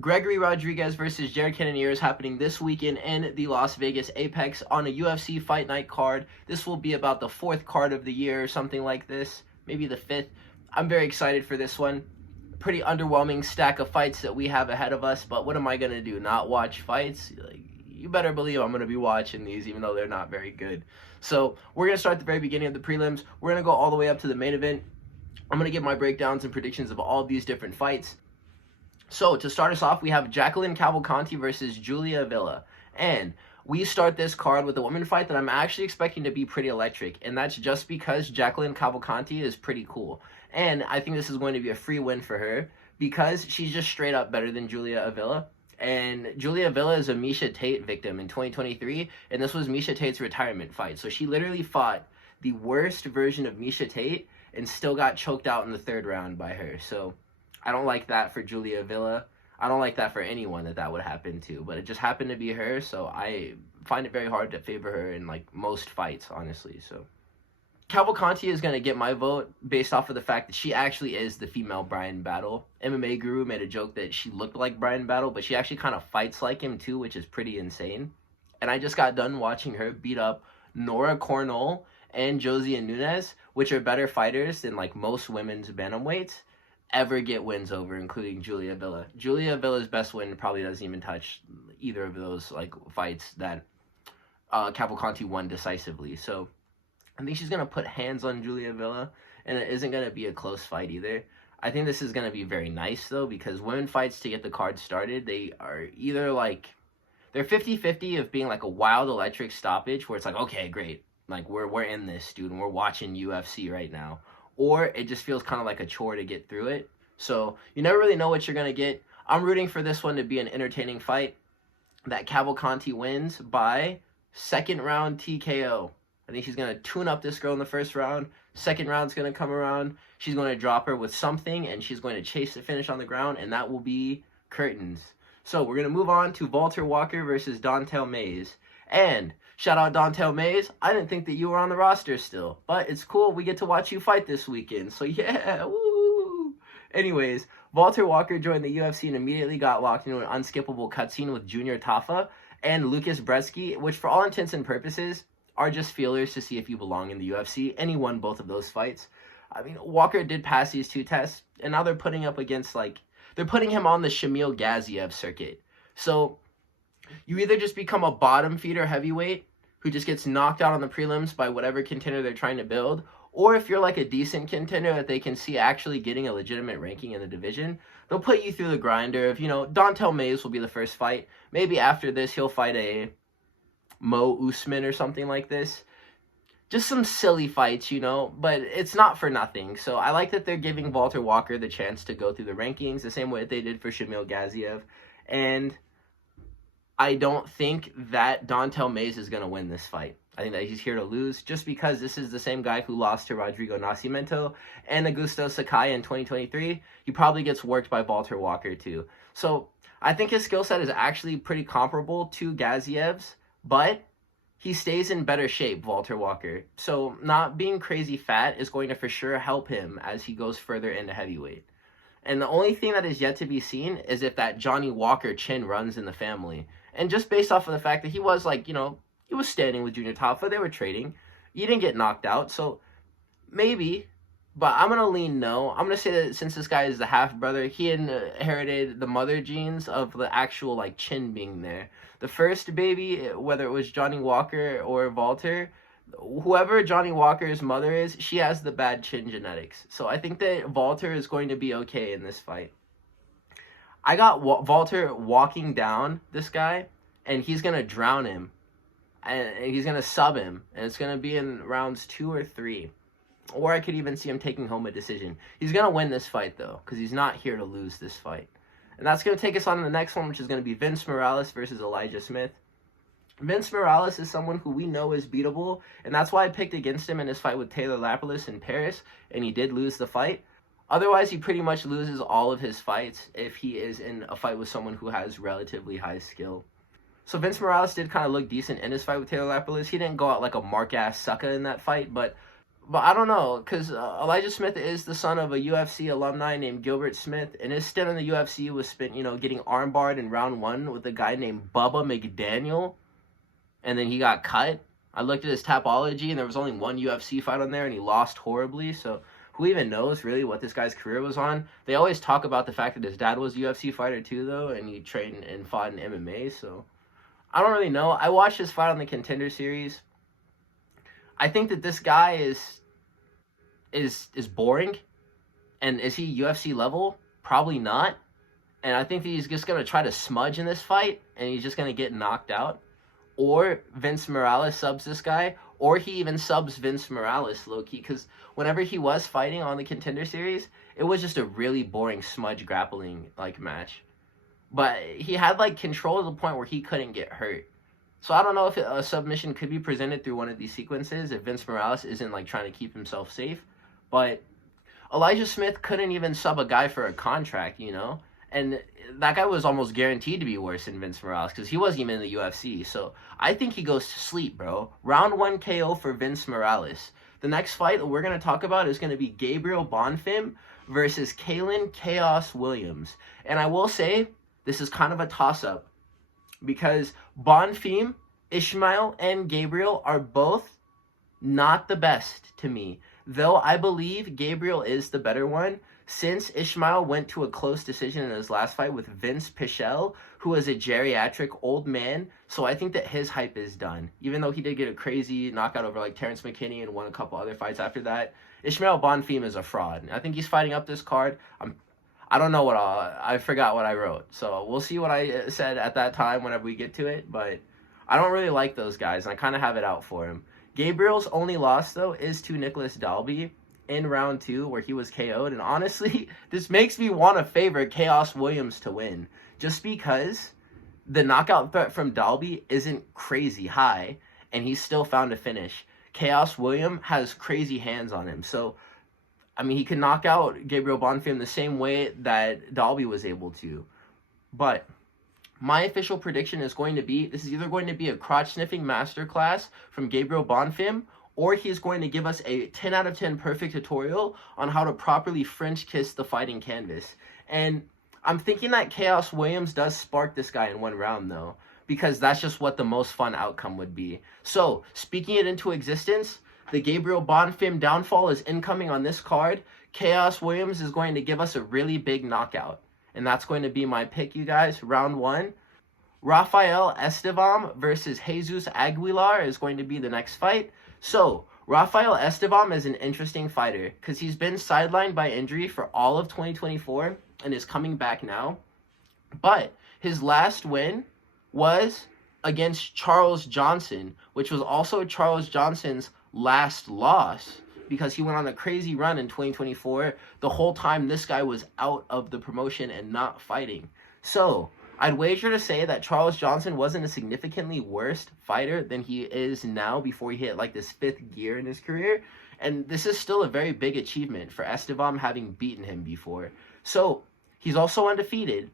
Gregory Rodriguez versus Cannonier is happening this weekend in the Las Vegas Apex on a UFC Fight Night card. This will be about the 4th card of the year or something like this, maybe the 5th. I'm very excited for this one. Pretty underwhelming stack of fights that we have ahead of us, but what am I going to do? Not watch fights? Like, you better believe I'm going to be watching these, even though they're not very good. So we're going to start at the very beginning of the prelims. We're going to go all the way up to the main event. I'm going to give my breakdowns and predictions of all of these different fights. So, to start us off, we have Jaqueline Cavalcanti versus Avila. And we start this card with a women fight that I'm actually expecting to be pretty electric. And that's just because Jaqueline Cavalcanti is pretty cool. And I think this is going to be a free win for her because she's just straight up better than Avila. And Avila is a Miesha Tate victim in 2023. And this was Miesha Tate's retirement fight. So she literally fought the worst version of Miesha Tate and still got choked out in the 3rd round by her. So I don't like that for Avila. I don't like that for anyone that would happen to, but it just happened to be her, so I find it very hard to favor her in like most fights, honestly. So Cavalcanti is going to get my vote based off of the fact that she actually is the female Brian Battle. MMA Guru made a joke that she looked like Brian Battle, but she actually kind of fights like him too, which is pretty insane. And I just got done watching her beat up Nora Cornell and Josie and Nunes, which are better fighters than like most women's bantamweights ever get wins over, including Avila. Avila's best win probably doesn't even touch either of those like fights that Cavalcanti won decisively. So I think she's gonna put hands on Avila, and it isn't gonna be a close fight either. I think this is gonna be very nice though, because women fights to get the card started, they are either like they're 50-50 of being like a wild electric stoppage where it's like, okay, great, like we're in this, dude, and we're watching UFC right now. Or it just feels kind of like a chore to get through it. So you never really know what you're going to get. I'm rooting for this one to be an entertaining fight. That Cavalcanti wins by 2nd round TKO. I think she's going to tune up this girl in the 1st round. 2nd round's going to come around. She's going to drop her with something, and she's going to chase the finish on the ground, and that will be curtains. So we're going to move on to Valter Walker versus DonTale Mayes. And shout out DonTale Mayes. I didn't think that you were on the roster still, but it's cool. We get to watch you fight this weekend. So yeah, woo! Anyways, Valter Walker joined the UFC and immediately got locked into an unskippable cutscene with Junior Tafa and Lucas Brzeski, which for all intents and purposes are just feelers to see if you belong in the UFC. And he won both of those fights. I mean, Walker did pass these 2 tests, and now they're putting up against they're putting him on the Shamil Gaziev circuit. So you either just become a bottom feeder heavyweight who just gets knocked out on the prelims by whatever contender they're trying to build, or if you're like a decent contender that they can see actually getting a legitimate ranking in the division, they'll put you through the grinder of, DonTale Mayes will be the first fight. Maybe after this he'll fight a Mo Usman or something like this. Just some silly fights, but it's not for nothing. So I like that they're giving Valter Walker the chance to go through the rankings the same way that they did for Shamil Gaziev. And I don't think that DonTale Mayes is going to win this fight. I think that he's here to lose just because this is the same guy who lost to Rodrigo Nascimento and Augusto Sakai in 2023. He probably gets worked by Valter Walker too. So I think his skill set is actually pretty comparable to Gaziev's, but he stays in better shape, Valter Walker. So not being crazy fat is going to for sure help him as he goes further into heavyweight. And the only thing that is yet to be seen is if that Johnny Walker chin runs in the family. And just based off of the fact that he was he was standing with Junior Tafa, they were trading. He didn't get knocked out, so maybe. But I'm going to lean no. I'm going to say that since this guy is the half-brother, he inherited the mother genes of the actual, chin being there. The first baby, whether it was Johnny Walker or Valter, whoever Johnny Walker's mother is, she has the bad chin genetics. So I think that Valter is going to be okay in this fight. I got Valter walking down this guy, and he's going to drown him. And he's going to sub him, and it's going to be in rounds 2 or 3. Or I could even see him taking home a decision. He's going to win this fight, though, because he's not here to lose this fight. And that's going to take us on to the next one, which is going to be Vince Morales versus Elijah Smith. Vince Morales is someone who we know is beatable, and that's why I picked against him in his fight with Taylor Lapilus in Paris, and he did lose the fight. Otherwise, he pretty much loses all of his fights if he is in a fight with someone who has relatively high skill. So Vince Morales did kind of look decent in his fight with Taylor Lapilus. He didn't go out like a mark-ass sucker in that fight, but But I don't know, because Elijah Smith is the son of a UFC alumni named Gilbert Smith, and his stint in the UFC was spent, getting armbarred in round 1 with a guy named Bubba McDaniel, and then he got cut. I looked at his Tapology, and there was only one UFC fight on there, and he lost horribly, so who even knows, really, what this guy's career was on? They always talk about the fact that his dad was a UFC fighter, too, though, and he trained and fought in MMA, so I don't really know. I watched his fight on the Contender Series. I think that this guy is boring, and is he UFC level? Probably not. And I think that he's just gonna try to smudge in this fight, and he's just gonna get knocked out. Or Vince Morales subs this guy, or he even subs Vince Morales low key. Because whenever he was fighting on the Contender Series, it was just a really boring smudge grappling match. But he had control to the point where he couldn't get hurt. So I don't know if a submission could be presented through one of these sequences if Vince Morales isn't trying to keep himself safe. But Elijah Smith couldn't even sub a guy for a contract, And that guy was almost guaranteed to be worse than Vince Morales because he wasn't even in the UFC. So I think he goes to sleep, bro. Round 1 KO for Vince Morales. The next fight that we're going to talk about is going to be Gabriel Bonfim versus Kalinn Chaos Williams. And I will say, this is kind of a toss-up, because Bonfim, Ismael, and Gabriel are both not the best to me. Though I believe Gabriel is the better one, since Ismael went to a close decision in his last fight with Vince Pichel, who is a geriatric old man. So I think that his hype is done. Even though he did get a crazy knockout over Terrence McKinney and won a couple other fights after that, Ismael Bonfim is a fraud. I think he's fighting up this card. I don't know I forgot what I wrote. So we'll see what I said at that time whenever we get to it. But I don't really like those guys, and I kind of have it out for him. Gabriel's only loss, though, is to Nicholas Dalby in round 2, where he was KO'd. And honestly, this makes me want to favor Chaos Williams to win, just because the knockout threat from Dalby isn't crazy high, and he's still found a finish. Chaos Williams has crazy hands on him. So he could knock out Gabriel Bonfim the same way that Dalby was able to. But my official prediction is going to be, this is either going to be a crotch-sniffing masterclass from Gabriel Bonfim, or he's going to give us a 10 out of 10 perfect tutorial on how to properly French kiss the fighting canvas. And I'm thinking that Chaos Williams does spark this guy in one round, though, because that's just what the most fun outcome would be. So, speaking it into existence, the Gabriel Bonfim downfall is incoming on this card. Chaos Williams is going to give us a really big knockout. And that's going to be my pick, you guys. Round 1. Rafael Estevam versus Jesus Aguilar is going to be the next fight. So, Rafael Estevam is an interesting fighter because he's been sidelined by injury for all of 2024 and is coming back now. But his last win was against Charles Johnson, which was also Charles Johnson's last loss, because he went on a crazy run in 2024 the whole time this guy was out of the promotion and not fighting. So I'd wager to say that Charles Johnson wasn't a significantly worse fighter than he is now before he hit this 5th gear in his career. And this is still a very big achievement for Estevam, having beaten him before. So he's also undefeated,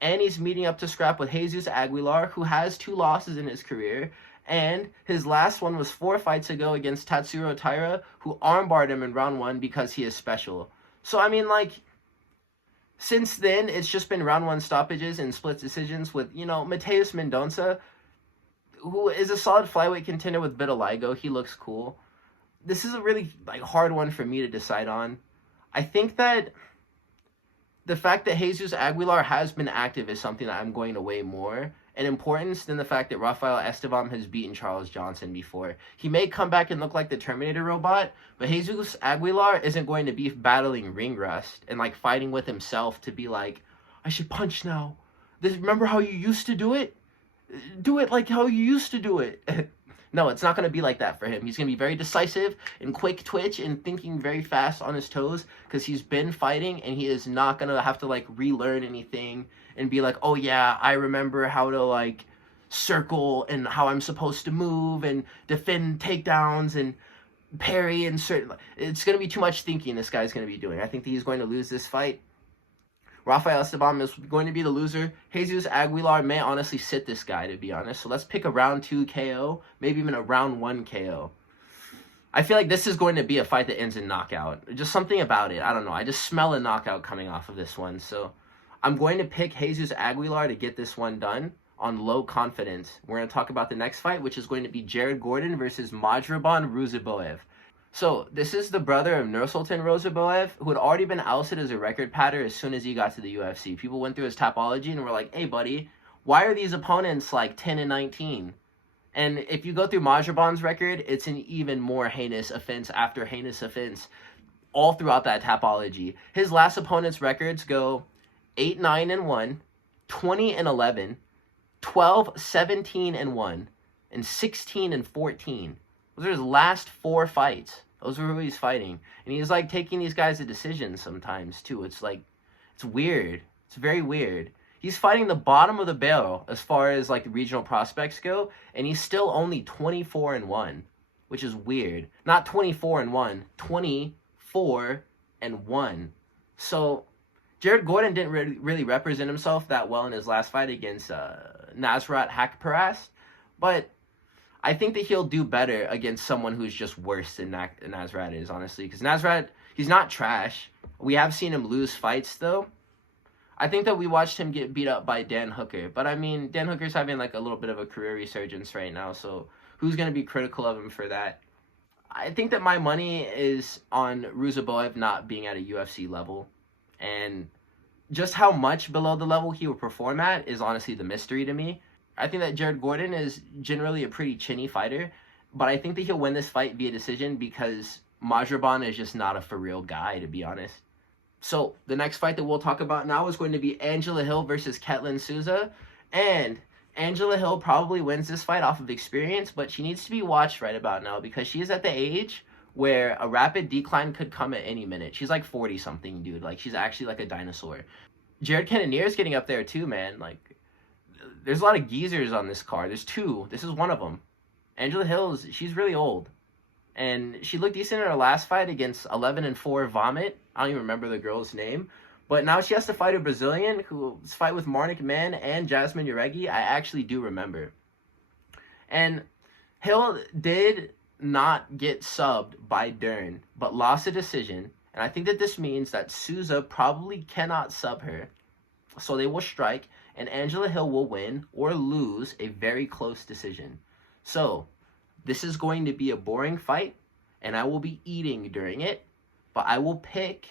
and he's meeting up to scrap with Jesus Aguilar, who has 2 losses in his career. And his last one was 4 fights ago against Tatsuro Taira, who armbarred him in round 1 because he is special. So, since then, it's just been round 1 stoppages and split decisions with, Mateus Mendonça, who is a solid flyweight contender with vitiligo. He looks cool. This is a really, hard one for me to decide on. I think that the fact that Jesus Aguilar has been active is something that I'm going to weigh more in importance than the fact that Rafael Estevam has beaten Charles Johnson before. He may come back and look like the Terminator robot, but Jesus Aguilar isn't going to be battling ring rust and fighting with himself to be I should punch now. Remember how you used to do it? Do it like how you used to do it. No, it's not going to be like that for him. He's going to be very decisive and quick twitch and thinking very fast on his toes because he's been fighting, and he is not going to have to relearn anything and be oh yeah, I remember how to circle and how I'm supposed to move and defend takedowns and parry and certain. It's going to be too much thinking this guy's going to be doing. I think that he's going to lose this fight. Rafael Estevam is going to be the loser. Jesus Aguilar may honestly sit this guy, to be honest. So let's pick a round 2 KO, maybe even a round 1 KO. I feel like this is going to be a fight that ends in knockout. Just something about it. I don't know. I just smell a knockout coming off of this one. So I'm going to pick Jesus Aguilar to get this one done on low confidence. We're going to talk about the next fight, which is going to be Jared Gordon versus Mashrabjon Ruziboev. So this is the brother of Nursultan Ruziboev, who had already been ousted as a record patter as soon as he got to the UFC. People went through his Tapology and were like, hey, buddy, why are these opponents like 10 and 19? And if you go through Mashrabjon's record, it's an even more heinous offense after heinous offense all throughout that Tapology. His last opponent's records go 8-9-1, 20-11, 12-17-1, and 16-14. Those are his last 4 fights. Those are who he's fighting. And he's like taking these guys to decisions sometimes too. It's like, it's weird. It's very weird. He's fighting the bottom of the barrel as far as like the regional prospects go, and he's still only 24-1, which is weird. Not 24-1, 24-1. So Jared Gordon didn't really represent himself that well in his last fight against Nasrat Hakparast, but I think that he'll do better against someone who's just worse than Nasrat is, honestly, because Nasrat, he's not trash. We have seen him lose fights though. I think that we watched him get beat up by Dan Hooker. But, I mean, Dan Hooker's having, like, a little bit of a career resurgence right now. So, who's going to be critical of him for that? I think that my money is on Ruziboev not being at a UFC level. And just how much below the level he will perform at is honestly the mystery to me. I think that Jared Gordon is generally a pretty chinny fighter. But I think that he'll win this fight via decision because Mashrabjon is just not a for-real guy, to be honest. So, the next fight that we'll talk about now is going to be Angela Hill versus Ketlen Souza. And Angela Hill probably wins this fight off of experience, but she needs to be watched right about now because she is at the age where a rapid decline could come at any minute. She's like 40-something, dude. Like, she's actually like a dinosaur. Jared Cannonier is getting up there too, man. Like, there's a lot of geezers on this card. There's 2. This is one of them. Angela Hill, she's really old. And she looked decent in her last fight against 11-4 Vomit. I don't even remember the girl's name. But now she has to fight a Brazilian who fight with Marnik Mann and Jasmine Uregi. I actually do remember. And Hill did not get subbed by Dern, but lost a decision. And I think that this means that Souza probably cannot sub her. So they will strike, and Angela Hill will win or lose a very close decision. So this is going to be a boring fight, and I will be eating during it, but I will pick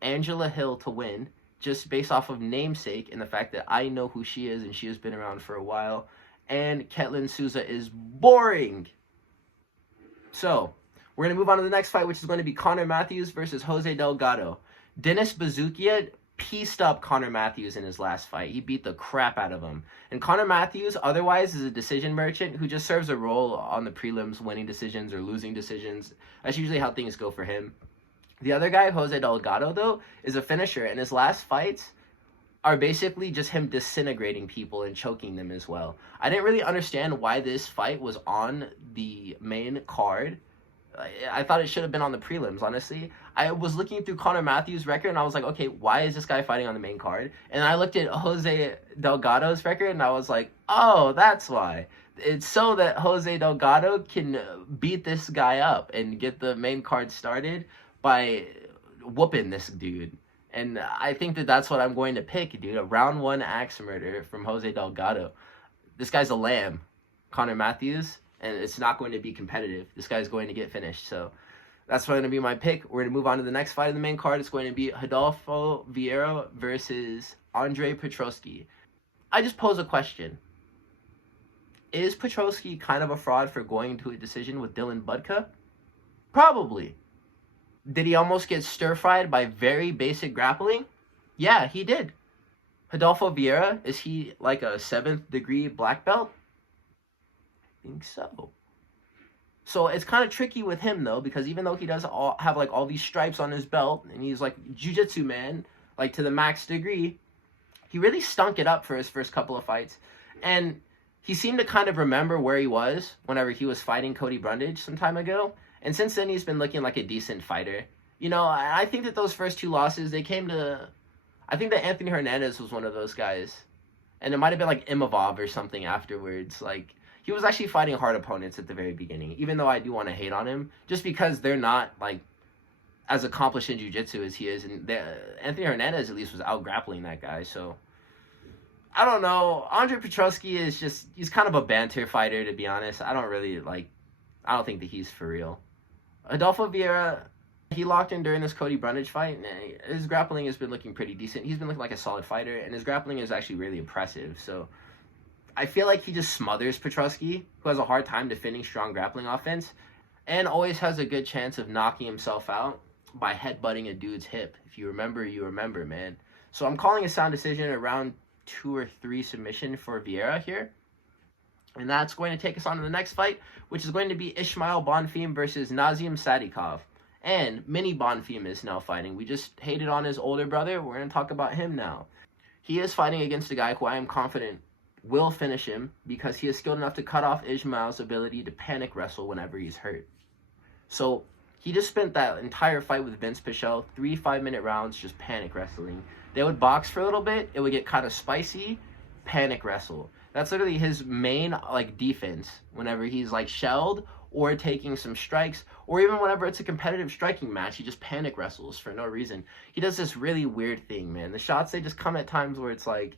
Angela Hill to win just based off of namesake and the fact that I know who she is and she has been around for a while, and Ketlen Souza is boring. So, we're going to move on to the next fight, which is going to be Conor Matthews versus Jose Delgado. Dennis Bazookia pieced up Conor Matthews in his last fight. He beat the crap out of him. And Conor Matthews, otherwise, is a decision merchant who just serves a role on the prelims, winning decisions or losing decisions. That's usually how things go for him. The other guy, Jose Delgado, though, is a finisher, and his last fights are basically just him disintegrating people and choking them as well. I didn't really understand why this fight was on the main card. I thought it should have been on the prelims, honestly. I was looking through Conor Matthews' record, and I was like, okay, why is this guy fighting on the main card? And I looked at Jose Delgado's record, and I was like, oh, that's why. It's so that Jose Delgado can beat this guy up and get the main card started by whooping this dude. And I think that that's what I'm going to pick, dude. A round 1 axe murder from Jose Delgado. This guy's a lamb, Conor Matthews. And it's not going to be competitive. This guy's going to get finished. So that's going to be my pick. We're going to move on to the next fight of the main card. It's going to be Rodolfo Viera versus Andre Petroski. I just pose a question. Is Petroski kind of a fraud for going to a decision with Dylan Budka? Probably. Did he almost get stir-fried by very basic grappling? Yeah, he did. Rodolfo Viera, is he like a 7th degree black belt? Think so. So it's kind of tricky with him though, because even though he does have like all these stripes on his belt and he's like jiu-jitsu man, like to the max degree, he really stunk it up for his first couple of fights. And he seemed to kind of remember where he was whenever he was fighting Cody Brundage some time ago. And since then he's been looking like a decent fighter. You know, I think that those first 2 losses, they came to, I think that Anthony Hernandez was one of those guys. And it might have been like Imavov or something afterwards. Like, he was actually fighting hard opponents at the very beginning, even though I do want to hate on him, just because they're not, like, as accomplished in jiu-jitsu as he is. And Anthony Hernandez, at least, was out-grappling that guy, so... I don't know. Andre Petroski is just... He's kind of a banter fighter, to be honest. I don't really, like... I don't think that he's for real. Rodolfo Viera, he locked in during this Cody Brundage fight, and his grappling has been looking pretty decent. He's been looking like a solid fighter, and his grappling is actually really impressive, so... I feel like he just smothers Petroski, who has a hard time defending strong grappling offense, and always has a good chance of knocking himself out by headbutting a dude's hip. If you remember, you remember, man. So I'm calling a sound decision around 2 or 3 submission for Viera here. And that's going to take us on to the next fight, which is going to be Ismael Bonfim versus Nazim Sadykhov. And Mini Bonfim is now fighting. We just hated on his older brother. We're going to talk about him now. He is fighting against a guy who I am confident will finish him because he is skilled enough to cut off Ismael's ability to panic wrestle whenever he's hurt. So he just spent that entire fight with Vince Pichel, 3 5-minute rounds, just panic wrestling. They would box for a little bit, it would get kind of spicy, panic wrestle. That's literally his main, like, defense whenever he's, like, shelled or taking some strikes, or even whenever it's a competitive striking match, he just panic wrestles for no reason. He does this really weird thing, man. The shots, they just come at times where it's like,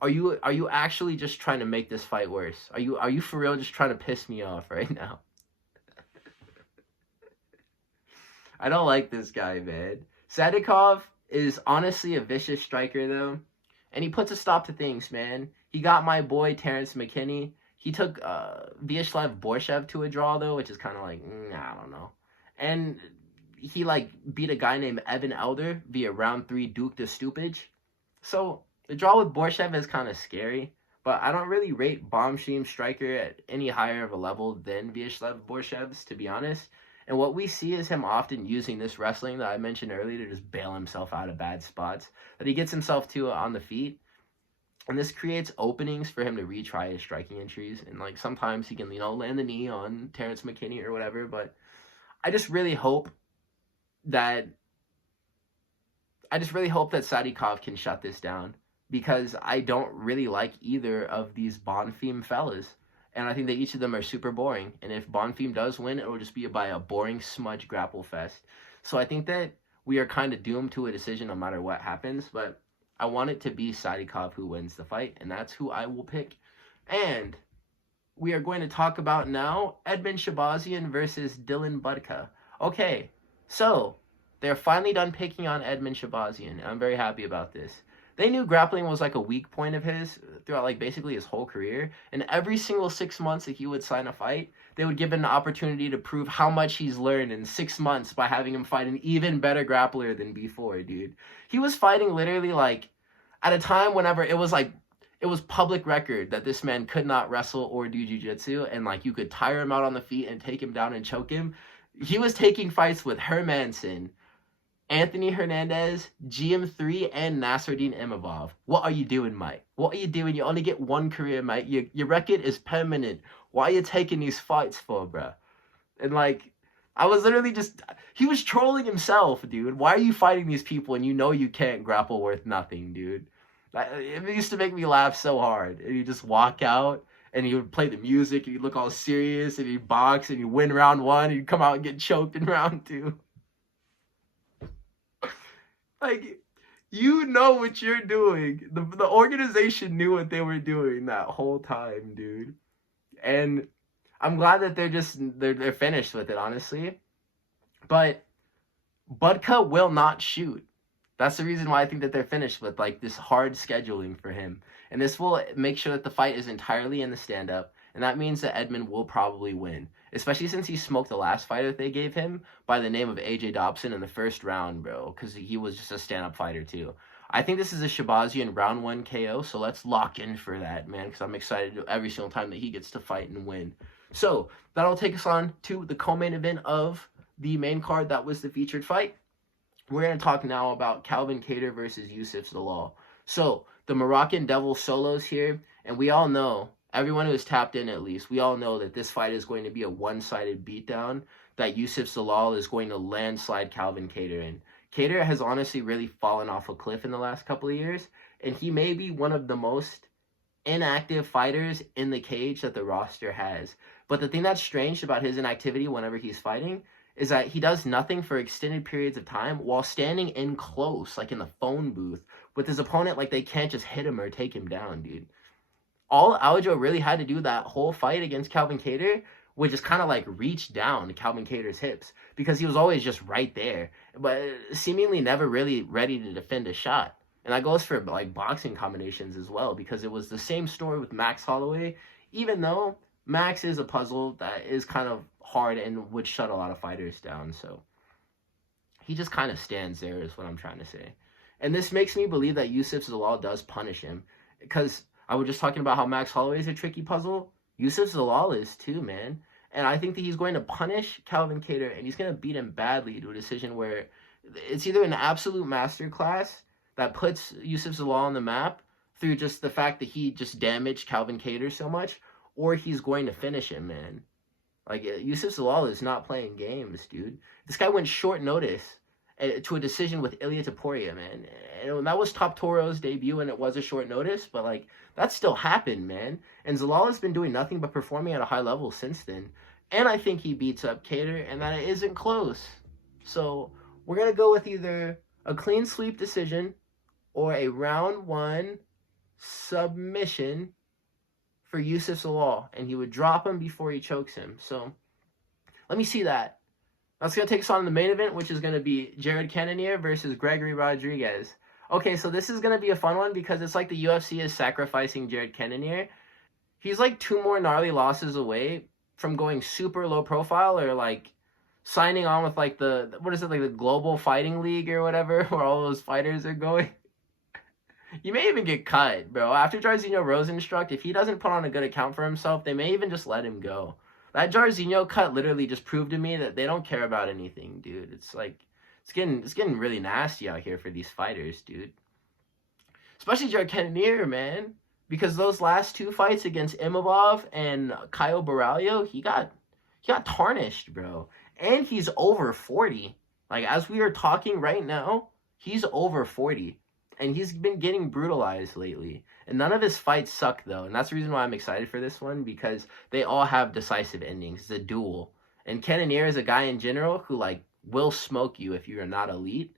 Are you actually just trying to make this fight worse? Are you for real just trying to piss me off right now? I don't like this guy, man. Sadykhov is honestly a vicious striker, though. And he puts a stop to things, man. He got my boy Terrence McKinney. He took Vyacheslav Borshev to a draw, though, which is kind of like, I don't know. And he, like, beat a guy named Evan Elder via round 3 Duke de Stupage. So... the draw with Borshev is kind of scary, but I don't really rate Bonfim's striker at any higher of a level than Vyacheslav Borshev's, to be honest. And what we see is him often using this wrestling that I mentioned earlier to just bail himself out of bad spots that he gets himself to on the feet. And this creates openings for him to retry his striking entries. And, like, sometimes he can, land the knee on Terrence McKinney or whatever. But I just really hope that Sadykhov can shut this down, because I don't really like either of these Bonfim fellas. And I think that each of them are super boring. And if Bonfim does win, it will just be by a boring smudge grapple fest. So I think that we are kind of doomed to a decision no matter what happens. But I want it to be Sadykhov who wins the fight. And that's who I will pick. And we are going to talk about now Edmen Shabazyan versus Dylan Budka. Okay, so they're finally done picking on Edmen Shabazyan. I'm very happy about this. They knew grappling was like a weak point of his throughout, like, basically his whole career. And every single 6 months that he would sign a fight, they would give him an opportunity to prove how much he's learned in 6 months by having him fight an even better grappler than before, dude. He was fighting literally, like, at a time whenever it was public record that this man could not wrestle or do jiu-jitsu, and, like, you could tire him out on the feet and take him down and choke him. He was taking fights with Hermanson, Anthony Hernandez, GM3, and Nasruddin Imavov. What are you doing, mate? What are you doing? You only get one career, mate. Your record is permanent. Why are you taking these fights for, bruh? And, like, I was literally just... he was trolling himself, dude. Why are you fighting these people and you know you can't grapple worth nothing, dude? It used to make me laugh so hard. And you just walk out, and he would play the music, and he'd look all serious, and he'd box, and he'd win round 1, and he'd come out and get choked in round 2. Like, you know what you're doing. The organization knew what they were doing that whole time, dude. And I'm glad that they're finished with it, honestly. But Budka will not shoot. That's the reason why I think that they're finished with, like, this hard scheduling for him. And this will make sure that the fight is entirely in the stand-up. And that means that Edmen will probably win. Especially since he smoked the last fight that they gave him by the name of AJ Dobson in the first round, bro. Because he was just a stand-up fighter, too. I think this is a Shabazyan round 1 KO. So let's lock in for that, man. Because I'm excited every single time that he gets to fight and win. So that'll take us on to the co-main event of the main card. That was the featured fight. We're going to talk now about Cavalcanti versus Yousseff Zalal. So the Moroccan Devil solos here. And we all know... everyone who is tapped in, at least, we all know that this fight is going to be a one-sided beatdown, that Yousseff Zalal is going to landslide Cavalcanti in. Kattar has honestly really fallen off a cliff in the last couple of years, and he may be one of the most inactive fighters in the cage that the roster has. But the thing that's strange about his inactivity whenever he's fighting is that he does nothing for extended periods of time while standing in close, like in the phone booth, with his opponent. Like, they can't just hit him or take him down, dude. All Aljo really had to do that whole fight against Calvin Kattar would just kind of like reach down to Calvin Kattar's hips, because he was always just right there, but seemingly never really ready to defend a shot. And that goes for like boxing combinations as well, because it was the same story with Max Holloway, even though Max is a puzzle that is kind of hard and would shut a lot of fighters down. So he just kind of stands there is what I'm trying to say. And this makes me believe that Yousseff Zalal does punish him, because I was just talking about how Max Holloway is a tricky puzzle. Yousseff Zalal is too, man. And I think that he's going to punish Calvin Kattar, and he's going to beat him badly to a decision where it's either an absolute masterclass that puts Yousseff Zalal on the map through just the fact that he just damaged Calvin Kattar so much, or he's going to finish him, man. Like, Yousseff Zalal is not playing games, dude. This guy went short notice to a decision with Ilia Topuria, man. And that was Top Toro's debut, and it was a short notice, but, like, that still happened, man. And Zalal has been doing nothing but performing at a high level since then. And I think he beats up Kattar, and that it isn't close. So we're going to go with either a clean sweep decision or a round 1 submission for Yousseff Zalal. And he would drop him before he chokes him. So let me see that. That's going to take us on to the main event, which is going to be Cannonier versus Gregory Rodriguez. Okay, so this is going to be a fun one because it's like the UFC is sacrificing Cannonier. He's like 2 more gnarly losses away from going super low profile, or like signing on with like the, what is it, like the Global Fighting League or whatever, where all those fighters are going. You may even get cut, bro. After Jairzinho Rosenstruck, if he doesn't put on a good account for himself, they may even just let him go. That Jairzinho cut literally just proved to me that they don't care about anything, dude. It's like, it's getting really nasty out here for these fighters, dude. Especially Cannonier, man. Because those last 2 fights against Imavov and Caio Borralho, he got tarnished, bro. And he's over 40. Like, as we are talking right now, he's over 40. And he's been getting brutalized lately. And none of his fights suck, though. And that's the reason why I'm excited for this one, because they all have decisive endings. It's a duel. And Cannonier is a guy in general who, like, will smoke you if you're not elite.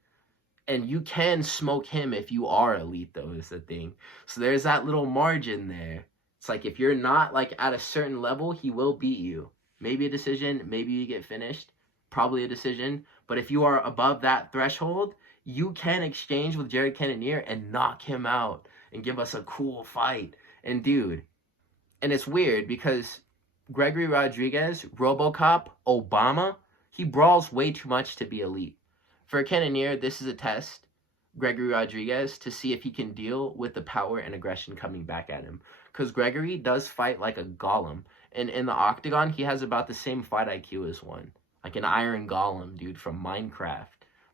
And you can smoke him if you are elite, though, is the thing. So there's that little margin there. It's like, if you're not, like, at a certain level, he will beat you. Maybe a decision, maybe you get finished. Probably a decision. But if you are above that threshold, you can exchange with Cannonier and knock him out and give us a cool fight. And, dude, and it's weird because Gregory Rodriguez, RoboCop, Obama, he brawls way too much to be elite. For Cannonier, this is a test, Gregory Rodriguez, to see if he can deal with the power and aggression coming back at him. Because Gregory does fight like a golem. And in the octagon, he has about the same fight IQ as one. Like an iron golem, dude, from Minecraft.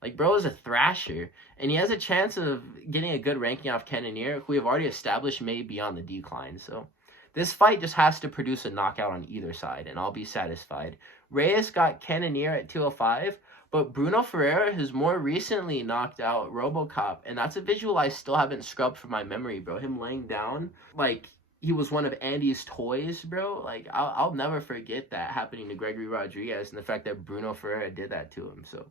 Like, bro is a thrasher. And he has a chance of getting a good ranking off Cannonier, who we have already established may be on the decline. So this fight just has to produce a knockout on either side, and I'll be satisfied. Reyes got Cannonier at 205. But Bruno Ferreira has more recently knocked out RoboCop, and that's a visual I still haven't scrubbed from my memory, bro. Him laying down like he was one of Andy's toys, bro. Like, I'll never forget that happening to Gregory Rodriguez, and the fact that Bruno Ferreira did that to him. So,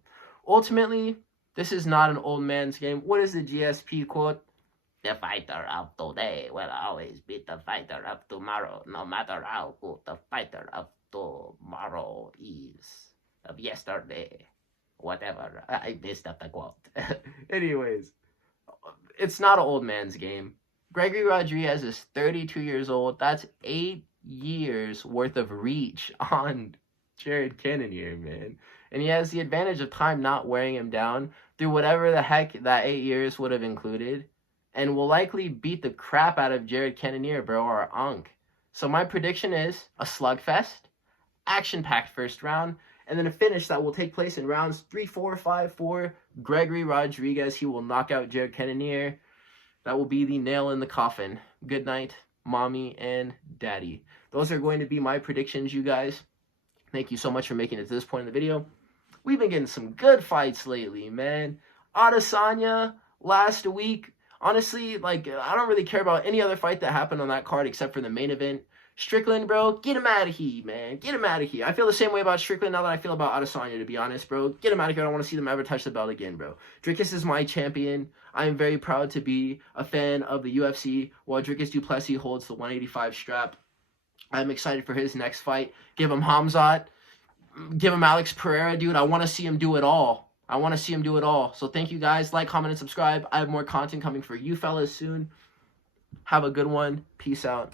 ultimately, this is not an old man's game. What is the GSP quote? The fighter of today will always beat the fighter of tomorrow, no matter how good the fighter of tomorrow is. Of yesterday. Whatever. I missed up the quote. Anyways, it's not an old man's game. Gregory Rodriguez is 32 years old. That's 8 years worth of reach on Cannonier, man. And he has the advantage of time not wearing him down through whatever the heck that 8 years would have included. And will likely beat the crap out of Cannonier, bro, or Unk. So my prediction is a slugfest, action-packed first round, and then a finish that will take place in rounds 3, 4, 5, 4. Gregory Rodriguez, he will knock out Cannonier. That will be the nail in the coffin. Good night, mommy and daddy. Those are going to be my predictions, you guys. Thank you so much for making it to this point in the video. We've been getting some good fights lately, man. Adesanya last week. honestly, like, I don't really care about any other fight that happened on that card except for the main event. Strickland, bro, get him out of here, man. Get him out of here. I feel the same way about Strickland now that I feel about Adesanya, to be honest, bro. Get him out of here. I don't want to see them ever touch the belt again, bro. Dricus is my champion. I am very proud to be a fan of the UFC while Dricus du Plessis holds the 185 strap. I'm excited for his next fight. Give him Hamzat. Give him Alex Pereira, dude. I want to see him do it all. I want to see him do it all. So thank you guys. Like, comment, and subscribe. I have more content coming for you fellas soon. Have a good one. Peace out.